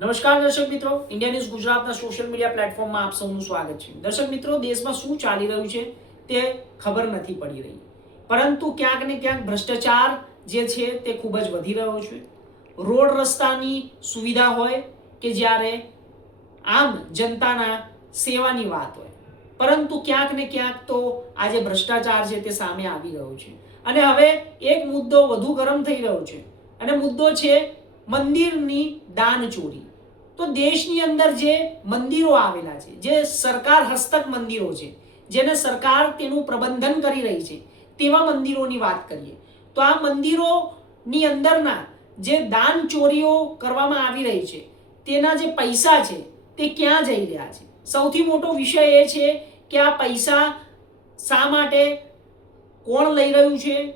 નમસ્કાર દર્શક મિત્રો, ઇન્ડિયા ન્યૂઝ ગુજરાતના સોશિયલ મીડિયા પ્લેટફોર્મમાં આપ સૌનું સ્વાગત છે। દર્શક મિત્રો, દેશમાં શું ચાલી રહ્યું છે તે ખબર નથી પડી રહી, પરંતુ ક્યાંક ને ક્યાંક ભ્રષ્ટાચાર જે છે તે ખૂબ જ વધી રહ્યો છે। રોડ રસ્તાની સુવિધા હોય કે જ્યારે આમ જનતાના સેવાની વાત હોય, પરંતુ ક્યાંક ને ક્યાંક તો આજે ભ્રષ્ટાચાર છે તે સામે આવી રહ્યો છે। અને હવે એક મુદ્દો વધુ ગરમ થઈ રહ્યો છે, અને મુદ્દો છે મંદિરની દાન ચોરી। તો દેશની અંદર જે મંદિરો આવેલા છે, જે સરકાર હસ્તક મંદિરો છે, જેને સરકાર તેનું પ્રબંધન કરી રહી છે, તેવા મંદિરોની વાત કરીએ તો આ મંદિરોની અંદરના જે દાન ચોરીઓ કરવામાં આવી રહી છે, તેના જે પૈસા છે તે ક્યાં જઈ રહ્યા છે। સૌથી મોટો વિષય એ છે કે આ પૈસા શા માટે, કોણ લઈ રહ્યું છે,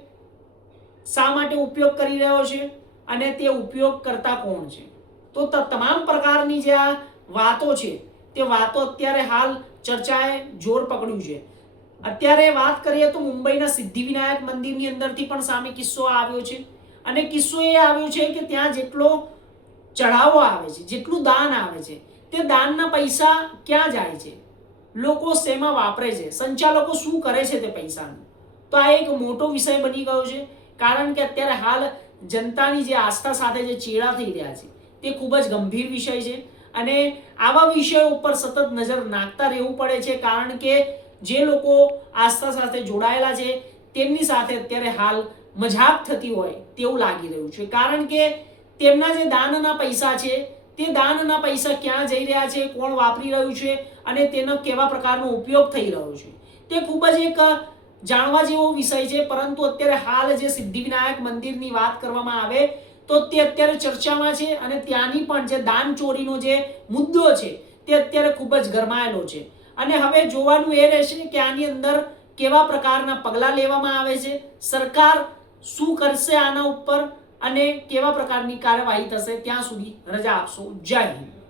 શા માટે ઉપયોગ કરી રહ્યો છે અને તે ઉપયોગ કરતા કોણ છે। તો તમામ પ્રકારની જે આ વાતો છે તે વાતો અત્યારે હાલ ચર્ચાએ જોર પકડ્યું છે। અત્યારે વાત કરીએ તો મુંબઈના સિદ્ધિવિનાયક મંદિરની અંદરથી પણ સામે કિસ્સો આવ્યો છે, અને કિસ્સો એ આવ્યો છે કે ત્યાં જેટલો ચઢાવો આવે છે, જેટલું દાન આવે છે, તે દાનના પૈસા ક્યાં જાય છે, લોકો શેમાં વાપરે છે, સંચાલકો શું કરે છે તે પૈસાનું। તો આ એક મોટો વિષય બની ગયો છે, કારણ કે અત્યારે હાલ જનતાની જે આસ્થા સાથે જે ચેડા થઈ રહ્યા છે તે ખૂબ જ ગંભીર વિષય છે, અને આવા વિષયો ઉપર સતત નજર નાખતા રહેવું પડે છે, કારણ કે જે લોકો આસ્થા સાથે જોડાયેલા છે તેમની સાથે અત્યારે હાલ મજાક થતી હોય તેવું લાગી રહ્યું છે, કારણ કે તેમના જે દાનના પૈસા છે તે દાનના પૈસા ક્યાં જઈ રહ્યા છે, કોણ વાપરી રહ્યું છે અને તેનો કેવા પ્રકારનો ઉપયોગ થઈ રહ્યો છે, તે ખૂબ જ એક જાણવા જેવો વિષય છે। પરંતુ અત્યારે હાલ જે સિદ્ધિવિનાયક મંદિરની વાત કરવામાં આવે તો તે અત્યારે ચર્ચામાં છે, અને ત્યાંની પણ જે દાન ચોરીનો જે મુદ્દો છે તે અત્યારે ખૂબ જ ગરમાયેલો છે। અને હવે જોવાનું એ રહેશે કે આની અંદર કેવા પ્રકારના પગલાં લેવામાં આવે છે, સરકાર શું કરશે આના ઉપર, અને કેવા પ્રકારની કાર્યવાહી થશે। ત્યાં સુધી રજા આપશો। જય હિન્દ।